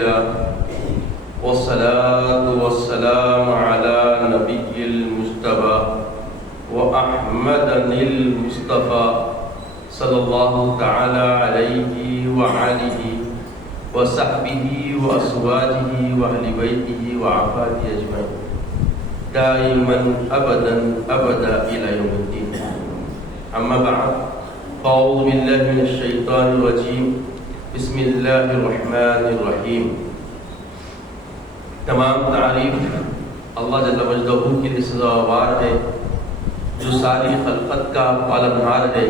لله والصلاة والسلام على نبي المجتبى وأحمد المصطفى صلى الله تعالى عليه وعليه وصحبه وأزواجه وأهل بيته وعفاته أجمعين دائما أبدا أبدا إلى يوم الدين. أما بعد أعوذ بالله من الشيطان الرجيم بسم الله الرحمن الرحیم. تمام تعریف اللہ جل مجدہ کے لیے سزاوار ہے جو ساری خلقت کا پالنہار ہے،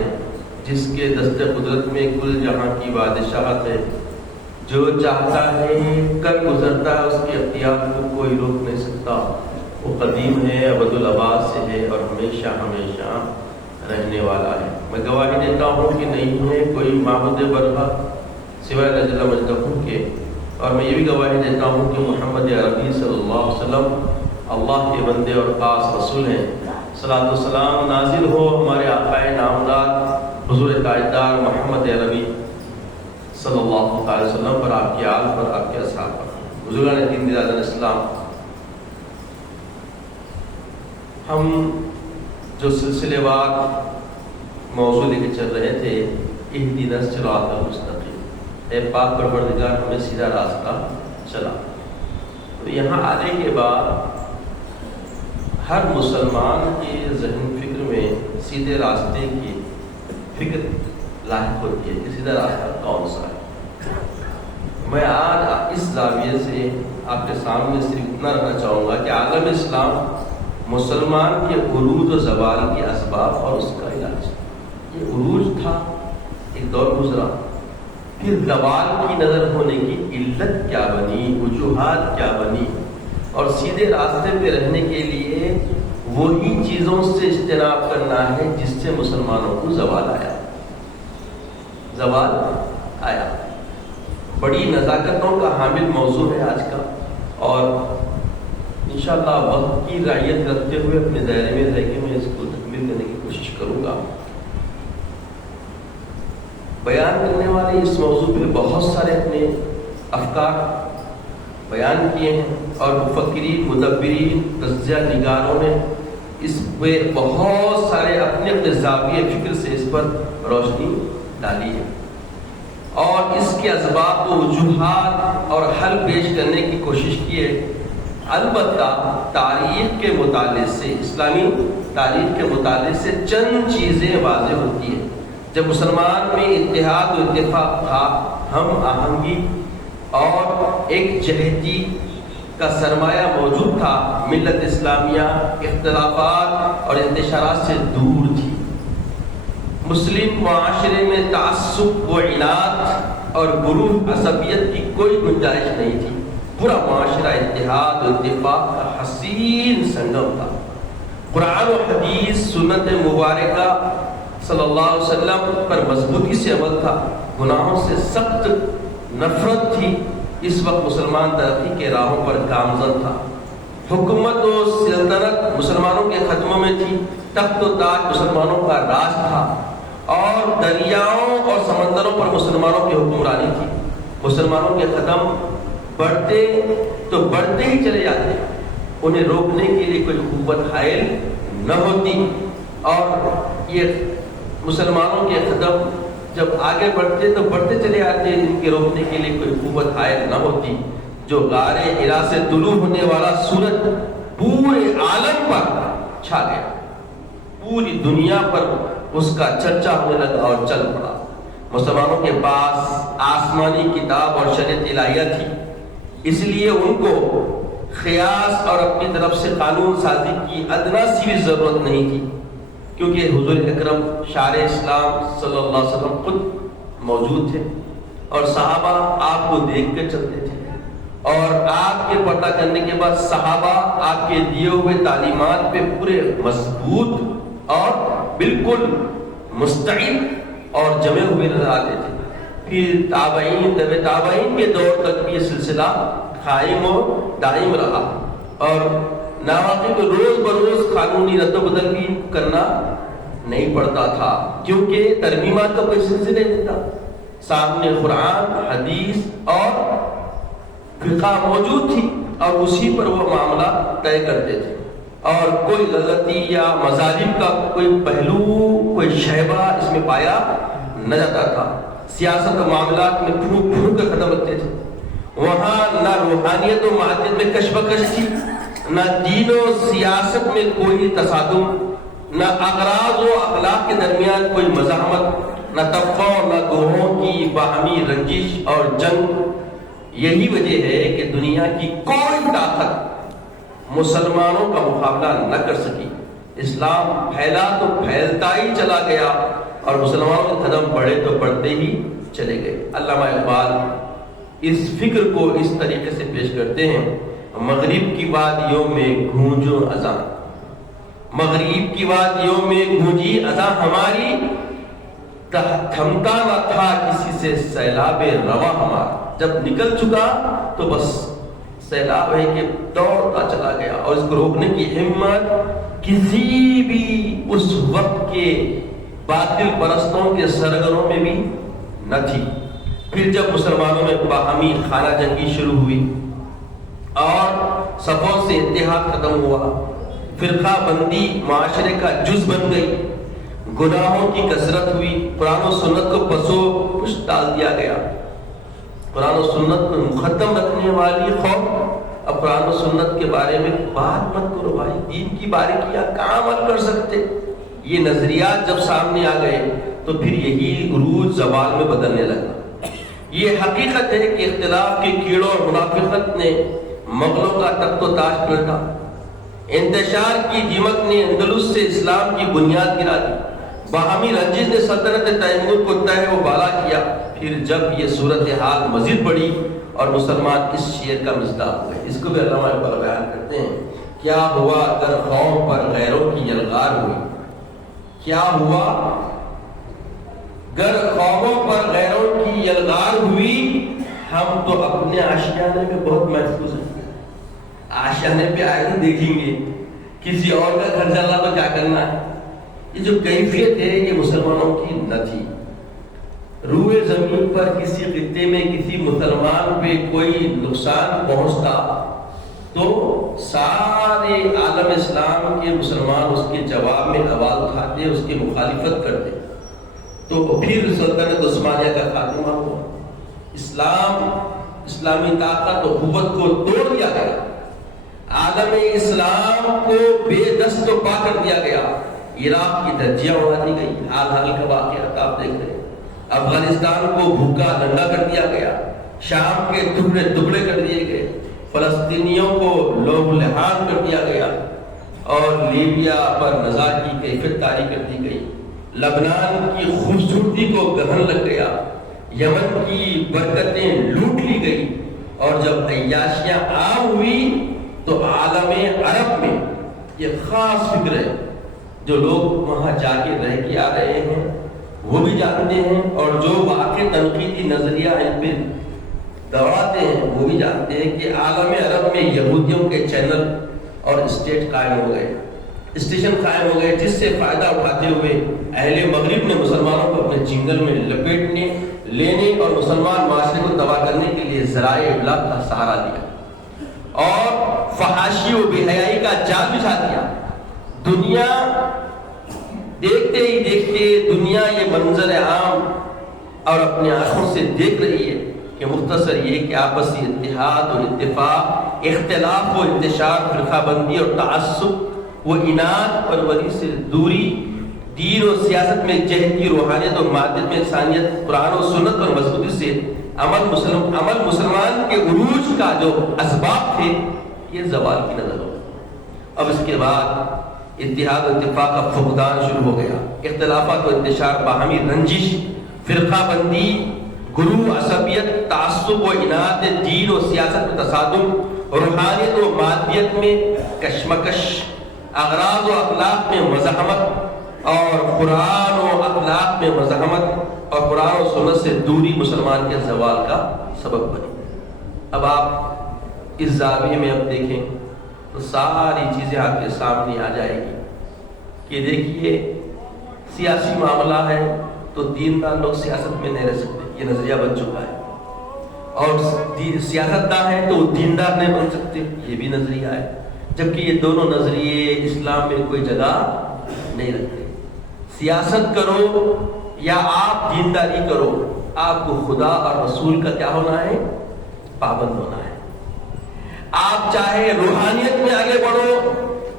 جس کے دست قدرت میں کل جہاں کی بادشاہت ہے. جو چاہتا ہے کر گزرتا ہے، اس کے اختیار کو کوئی روک نہیں سکتا. وہ قدیم ہے، ابد الآباد سے ہے اور ہمیشہ ہمیشہ رہنے والا ہے. میں گواہی دیتا ہوں کہ نہیں ہے کوئی معبود برحق سوائے اللہ جل مجدہ کے، اور میں یہ بھی گواہی دیتا ہوں کہ محمد عربی صلی اللہ علیہ وسلم اللہ کے بندے اور خاص رسول ہیں. صلاۃ و سلام نازل ہو ہمارے آقائے نامدار حضور تاجدار محمد عربی صلی اللہ علیہ وسلم پر، آپ کے آل پر، آپ کے اصحاب پر، بزرگان دین برادران اسلام. ہم جو سلسلے وار موضوع لے کے چل رہے تھے، اہدنا الصراط المستقیم، اے پاک پروردگار ہمیں سیدھا راستہ چلا. تو یہاں آنے کے بعد ہر مسلمان کے ذہن فکر میں سیدھے راستے کی فکر لاحق ہوتی ہے کہ سیدھا راستہ کون سا ہے. میں آج اس زاویے سے آپ کے سامنے صرف اتنا رکھنا چاہوں گا کہ عالم اسلام مسلمان کے عروج و زوال کے اسباب اور اس کا علاج. یہ عروج تھا، ایک دور گزرا، پھر زوال کی نظر ہونے کی علت کیا بنی، وجوہات کیا بنی، اور سیدھے راستے پہ رہنے کے لیے وہی چیزوں سے اجتناب کرنا ہے جس سے مسلمانوں کو زوال آیا. زوال آیا بڑی نزاکتوں کا حامل موضوع ہے آج کا، اور انشاءاللہ وقت کی رعایت رکھتے ہوئے اپنے دائرے میں رہ کے میں اس کو تکمیل کرنے کی کوشش کروں گا. بیان کرنے والے اس موضوع پہ بہت سارے اپنے افکار بیان کیے ہیں، اور مفکرین، مدبرین، تجزیہ نگاروں نے اس پہ بہت سارے اپنے اپنے زاویے فکر سے اس پر روشنی ڈالی ہے، اور اس کے اسباب و وجوہات اور حل پیش کرنے کی کوشش کی ہے. البتہ تاریخ کے مطالعے سے، اسلامی تاریخ کے مطالعے سے چند چیزیں واضح ہوتی ہیں. جب مسلمان میں اتحاد و اتفاق تھا، ہم آہنگی اور ایک جہتی کا سرمایہ موجود تھا، ملت اسلامیہ اختلافات اور انتشارات سے دور تھی. مسلم معاشرے میں تعصب و عناد اور گروہ عصبیت کی کوئی گنجائش نہیں تھی. پورا معاشرہ اتحاد و اتفاق کا حسین سنگم تھا. قرآن و حدیث، سنت مبارکہ صلی اللہ علیہ وسلم پر مضبوطی سے عمل تھا. گناہوں سے سخت نفرت تھی. اس وقت مسلمان ترقی کے راہوں پر گامزن تھا. حکومت و سلطنت مسلمانوں کے خدموں میں تھی. تخت و تاج مسلمانوں کا راج تھا، اور دریاؤں اور سمندروں پر مسلمانوں کی حکمرانی تھی. مسلمانوں کے قدم بڑھتے تو بڑھتے ہی چلے جاتے، انہیں روکنے کے لیے کوئی قوت حائل نہ ہوتی. اور یہ مسلمانوں کے قدم جب آگے بڑھتے تو بڑھتے چلے جاتے، جن کے روکنے کے لیے کوئی قوت حائل نہ ہوتی. جو غار حرا سے طلوع ہونے والا سورج پورے عالم پر چھا گیا، پوری دنیا پر اس کا چرچا ہونے لگا اور چل پڑا. مسلمانوں کے پاس آسمانی کتاب اور شریعت الہیہ تھی، اس لیے ان کو قیاس اور اپنی طرف سے قانون سازی کی ادنا سی بھی ضرورت نہیں تھی، کیونکہ حضور اکرم شارع اسلام صلی اللہ علیہ وسلم خود موجود تھے، اور صحابہ آپ کو دیکھ کر چلتے تھے، اور آپ کے پردہ کرنے کے بعد صحابہ آپ کے دیے ہوئے تعلیمات پہ پورے مضبوط اور بالکل مستعد اور جمے ہوئے نظر آتے تھے. پھر تابعین، طب تابعین کے دور تک بھی یہ سلسلہ قائم و دائم رہا، اور ناواقف کو روز بروز قانونی رد و بدل بھی کرنا نہیں پڑتا تھا، کیونکہ ترمیمات کا کوئی سلسلہ نہیں تھا. سامنے قرآن، حدیث اور فقہ موجود تھی اور اسی پر وہ معاملہ طے کرتے تھے، اور کوئی غلطی یا مظالم کا کوئی پہلو، کوئی شیبہ اس میں پایا نہ جاتا تھا۔ سیاست و معاملات میں پھونک پھونک کر قدم رکھتے تھے۔ وہاں نہ روحانیت و معدیت میں کشمکش تھی، نہ دین و سیاست میں کوئی تصادم، نہ اغراض و اخلاق کے درمیان کوئی مزاحمت، نہ طبقوں نہ گروہوں کی باہمی رنجش اور جنگ۔ یہی وجہ ہے کہ دنیا کی کوئی طاقت مسلمانوں کا مقابلہ نہ کر سکی۔ اسلام پھیلا تو پھیلتا ہی چلا گیا اور مسلمانوں کے قدم بڑھے تو بڑھتے ہی چلے گئے۔ علامہ اقبال اس فکر کو اس طریقے سے پیش کرتے ہیں: مغرب کی وادیوں میں گونجو اذان، مغرب کی وادیوں میں گونجی اذان ہماری، تھمتا نہ تھا کسی سے سیلاب رواں ہمارا۔ جب نکل چکا تو بس سیلاب ہے کہ دوڑتا چلا گیا، اور اس کو روکنے کی ہمت کسی بھی اس وقت کے باطل پرستوں کے سرگروں میں بھی نہ تھی۔ پھر جب مسلمانوں میں باہمی خانہ جنگی شروع ہوئی اور صفوں سے اتحاد ختم ہوا، فرقہ بندی معاشرے کا جز بن گئی، گناہوں کی کثرت ہوئی، قرآن و سنت کو پسو پش ڈال دیا گیا۔ قرآن و سنت کو مقدم رکھنے والی قوم اب قرآن و سنت کے بارے میں بات مت کرو بھائی، دین کی باریکیاں کہاں مت کر سکتے۔ یہ نظریات جب سامنے آ گئے تو پھر یہی عروج زوال میں بدلنے لگا۔ یہ حقیقت ہے کہ اختلاف کے کیڑوں اور منافقت نے مغلوں کا تخت و تاج پلٹا، انتشار کی دیمک نے اندلس سے اسلام کی بنیاد گرا دی، باہمی رنجش نے سلطنت تیمور کو تہ و بالا کیا۔ پھر جب یہ صورتحال مزید بڑھی اور مسلمان اس شعر کا مصداق ہوئے، اس کو بھی علامہ اقبال بیان کرتے ہیں: کیا ہوا اگر قوم پر غیروں کی یلغار ہوئی، کیا ہوا گر قوموں پر غیروں کی یلغار ہوئی، ہم تو اپنے آشیانے میں بہت محفوظ ہیں۔ آشیانے پہ آئے تو دیکھیں گے، کسی اور کا گھر جلنا تو کیا کرنا ہے۔ یہ جو کیفیت ہے یہ مسلمانوں کی نہ تھی۔ روئے زمین پر کسی خطے میں کسی مسلمان پہ کوئی نقصان پہنچتا تو سارے عالم اسلام کے مسلمان اس کے جواب میں آواز اٹھاتے، اس کی مخالفت کرتے، تو پھر سلطنت عثمانیہ کا خاتمہ ہوا۔ اسلامی طاقت و قوت کو توڑ دیا گیا، عالم اسلام کو بے دست و پا کر دیا گیا، عراق کی دھجیاں اڑا دی گئی، حال کا واقعہ آپ دیکھ رہے ہیں، افغانستان کو بھوکا ننگا کر دیا گیا، شام کے ٹکڑے ٹکڑے کر دیے گئے، فلسطینیوں کو لوہ لحاظ کر دیا گیا، اور لیبیا پر نزاع کی کیفیت طاری کر دی گئی، لبنان کی خوبصورتی کو گرہن لگ گیا، یمن کی برکتیں لوٹ لی گئی، اور جب عیاشیاں عام ہوئی تو عالم عرب میں یہ خاص فکر ہے، جو لوگ وہاں جا کے رہ کے آ رہے ہیں وہ بھی جانتے ہیں، اور جو واقع تنقیدی نظریہ ان پہ دوڑاتے ہیں وہ بھی جانتے ہیں کہ عالم عرب میں یہودیوں کے چینل اور اسٹیشن قائم ہو گئے، جس سے فائدہ اٹھاتے ہوئے اہل مغرب نے مسلمانوں کو اپنے چنگل میں لپیٹنے لینے اور مسلمان معاشرے کو تباہ کرنے کے لیے ذرائع ابلاغ کا سہارا دیا اور فحاشی و بے حیائی کا جال بچھا دیا۔ دنیا دیکھتے ہی دیکھتے دنیا یہ منظر عام اور اپنی آنکھوں سے دیکھ رہی ہے کہ مختصر یہ کہ آپسی اتحاد اور اتفاق، اختلاف و انتشار، فرقہ بندی اور تعصب و اناد پروری سے دوری، دین و سیاست میں جہتی، روحانیت اور مادیت میں انسانیت، قرآن و سنت اور مضبوطی سے عمل مسلمان کے عروج کا جو اسباب تھے یہ زوال کی نظر ہو۔ اب اس کے بعد اتحاد و اتفاق کا فقدان شروع ہو گیا، اختلافات و انتشار، باہمی رنجش، فرقہ بندی، گروہ عصبیت، تعصب و اناد، دین و سیاست میں تصادم، روحانیت و مادیت میں کشمکش، اغراض و اخلاق میں مزاحمت، اور قرآن و اخلاق میں مزاحمت اور قرآن و سنت سے دوری مسلمان کے زوال کا سبب بنی۔ اب آپ اس زاویے میں اب دیکھیں تو ساری چیزیں آپ کے سامنے آ جائے گی کہ دیکھیے سیاسی معاملہ ہے تو دیندار لوگ سیاست میں نہیں رہ سکتے، یہ نظریہ بن چکا ہے، اور سیاست داں ہیں تو وہ دیندار نہیں بن سکتے، یہ بھی نظریہ ہے، جبکہ یہ دونوں نظریے اسلام میں کوئی جگہ نہیں رکھتے۔ سیاست کرو یا آپ دینداری کرو، آپ کو خدا اور رسول کا کیا ہونا ہے؟ پابند ہونا ہے۔ آپ چاہے روحانیت میں آگے بڑھو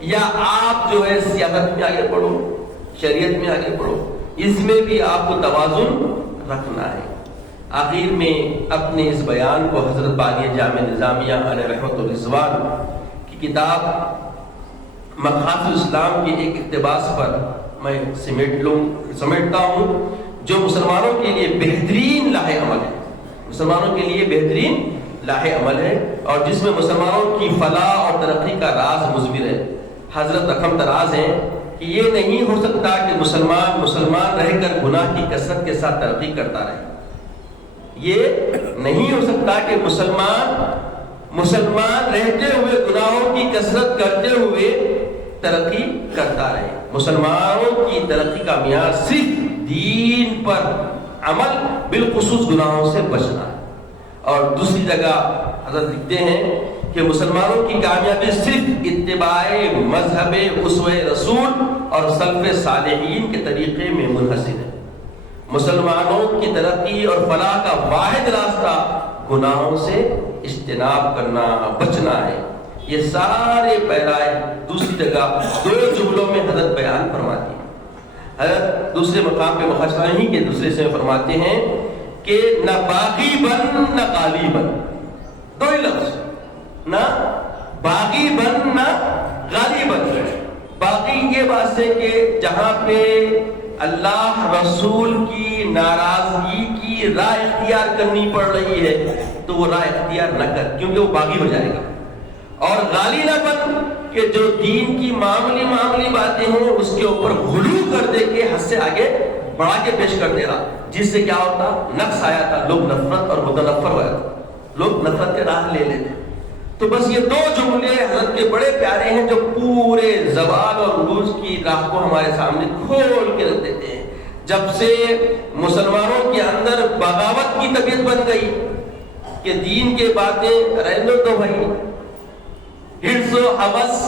یا آپ جو ہے سیاست میں آگے بڑھو، شریعت میں آگے بڑھو، اس میں بھی آپ کو توازن رکھنا ہے۔ آخر میں اپنے اس بیان کو حضرت بانی جامع نظامیہ علیہ رحمۃ الرضوان کی کتاب مقاصد الاسلام کے ایک اقتباس پر میں سمیٹتا ہوں، جو مسلمانوں کے لیے بہترین لاہ عمل ہے، مسلمانوں کے لیے بہترین لاہ عمل ہے، اور جس میں مسلمانوں کی فلاح اور ترقی کا راز مضمر ہے۔ حضرت رقم دراز ہیں کہ یہ نہیں ہو سکتا کہ مسلمان رہ کر گناہ کی کثرت کے ساتھ ترقی کرتا رہے، یہ نہیں ہو سکتا کہ مسلمان رہتے ہوئے گناہوں کی کثرت کرتے ہوئے ترقی کرتا رہے۔ مسلمانوں کی ترقی کا معیار صرف دین پر عمل، بالخصوص گناہوں سے بچنا ہے۔ اور دوسری جگہ حضرت لکھتے ہیں کہ مسلمانوں کی کامیابی صرف اتباع مذہب اسوہ رسول اور سلف صالحین کے طریقے میں منحصر ہے۔ مسلمانوں کی ترقی اور فلاح کا واحد راستہ گناہوں سے اجتناب کرنا، بچنا ہے۔ یہ سارے پیرائے دوسری جگہ دو جملوں میں حضرت بیان فرماتی ہیں۔ حضرت دوسرے مقام پہ مخشانی کے دوسرے سے فرماتے ہیں کہ نہ باغی بن نہ غالی بن، دو ہی لفظ، نہ باغی بن نہ غالی بن۔ باقی یہ بات ہے کہ جہاں پہ اللہ رسول کی ناراضگی کی راہ اختیار کرنی پڑ رہی ہے تو وہ راہ اختیار نہ کر، کیونکہ وہ باغی ہو جائے گا۔ اور غالی نہ بن کہ جو دین کی معمولی باتیں ہیں اس کے اوپر غلو کر دے کے حد سے آگے بڑھا کے پیش کر دے رہا، جس سے کیا ہوتا؟ نقص آیا تھا، لوگ نفرت اور متنفر ہوا تھا، لوگ نفرت کے راہ لے لیتے۔ تو بس یہ دو جملے حضرت کے بڑے پیارے ہیں جو پورے زوال اور عروج کی راہ کو ہمارے سامنے کھول کے رکھ دیتے ہیں۔ جب سے مسلمانوں کے اندر بغاوت کی طبیعت بن گئی کہ دین کے باتیں رہنے دو بھائی، حرص و ہوس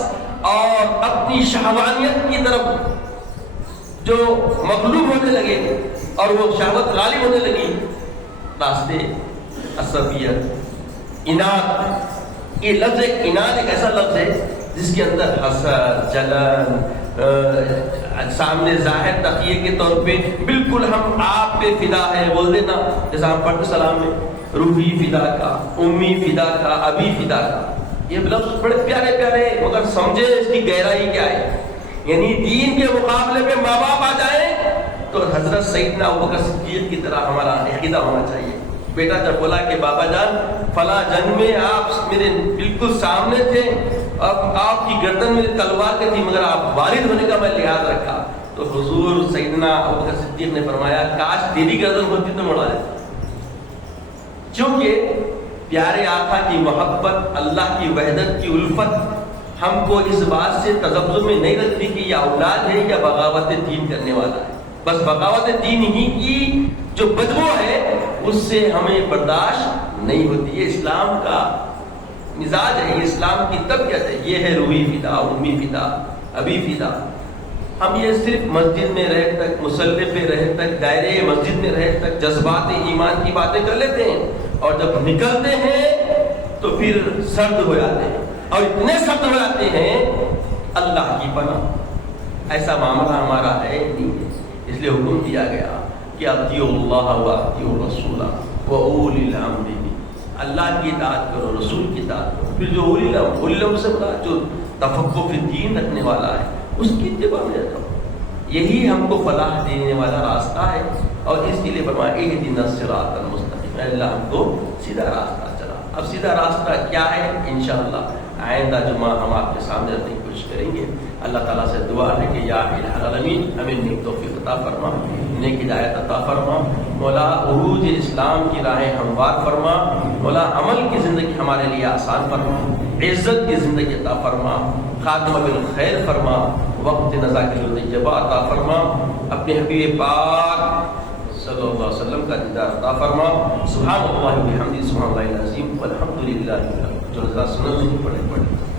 اور اپنی شہوانیت کی طرف جو مغلوب ہونے لگے اور وہ شہوت غالب ہونے لگی، راستے عصبیت، اناد۔ یہ لفظ اناد ایک ایسا لفظ ہے جس کے اندر حسد، جلن، سامنے ظاہر تقیے کے طور پہ بالکل ہم آپ پہ فدا ہے بول دینا، جیسا ہم پڑھتے سلام میں روحی فدا کا، امی فدا کا، ابھی فدا کا، یہ لفظ بڑے پیارے پیارے ہیں، مگر سمجھے اس کی گہرائی کیا ہے۔ یعنی دین کے مقابلے میں ماں باپ آ جائیں تو حضرت سیدنا ابوبکر صدیق کی طرح ہمارا عقیدہ ہونا چاہیے۔ بیٹا جب بولا کہ بابا جان فلاں جنگ میں آپ میرے بالکل سامنے تھے، اب آپ کی گردن میری تلوار کی تھی، مگر آپ والد ہونے کا میں لحاظ رکھا، تو حضور سیدنا ابوبکر صدیق نے فرمایا کاش تیری گردن ہوتی تو مڑا دیتا۔ چونکہ پیارے آقا کی محبت، اللہ کی وحدت کی الفت ہم کو اس بات سے تذبذب میں نہیں رکھتی کہ یہ اولاد ہے یا بغاوت دین کرنے والا ہے۔ بس بغاوت دین ہی کی جو بدبو ہے اس سے ہمیں برداشت نہیں ہوتی۔ یہ اسلام کا مزاج ہے، یہ اسلام کی طبیعت ہے، یہ ہے روحی فدا، امی فدا، ابھی فدا۔ ہم یہ صرف مسجد میں رہ تک، مصلی پہ رہ تک، دائرے مسجد میں رہ تک جذبات ایمان کی باتیں کر لیتے ہیں، اور جب نکلتے ہیں تو پھر سرد ہو جاتے ہیں، اور اتنے سخت ہو جاتے ہیں اللہ کی پناہ۔ ایسا معاملہ ہمارا ہے نہیں، اس لیے حکم دیا گیا کہ اطیعوا اللہ و اطیعوا الرسول و اولی الامر منکم، اللہ کی اطاعت کرو، رسول کی اطاعت کرو۔ پھر جو اولی الامر سے بڑا جو تفقہ فی الدین رکھنے والا ہے اس کی اتباع میں رہتا ہوں، یہی ہم کو فلاح دینے والا راستہ ہے۔ اور اس کے لیے فرمایا اہدنا الصراط المستقیم، اللہ ہم کو سیدھا راستہ چلا۔ اب سیدھا راستہ کیا ہے؟ انشاءاللہ آئندہ جمعہ ہم آپ کے سامنے رکھنے کی کوشش کریں گے۔ اللہ تعالیٰ سے دعا ہے کہ یا الہ العالمین ہمیں نیک توفیق عطا فرما، نیک ہدایت عطا فرما، مولا عروج اسلام کی راہیں ہموار فرما، مولا عمل کی زندگی ہمارے لیے آسان فرما، عزت کی زندگی عطا فرما، خاتمہ بالخیر فرما، وقت نزا کے لیے عطا فرما، اپنے حبیب پاک صلی صلی اللہ علیہ وسلم کا دیدار عطا فرما. سبحان اللہ و بحمدہ سبحان اللہ العظیم والحمد للہ. جو حضرات سنت نہیں پڑھے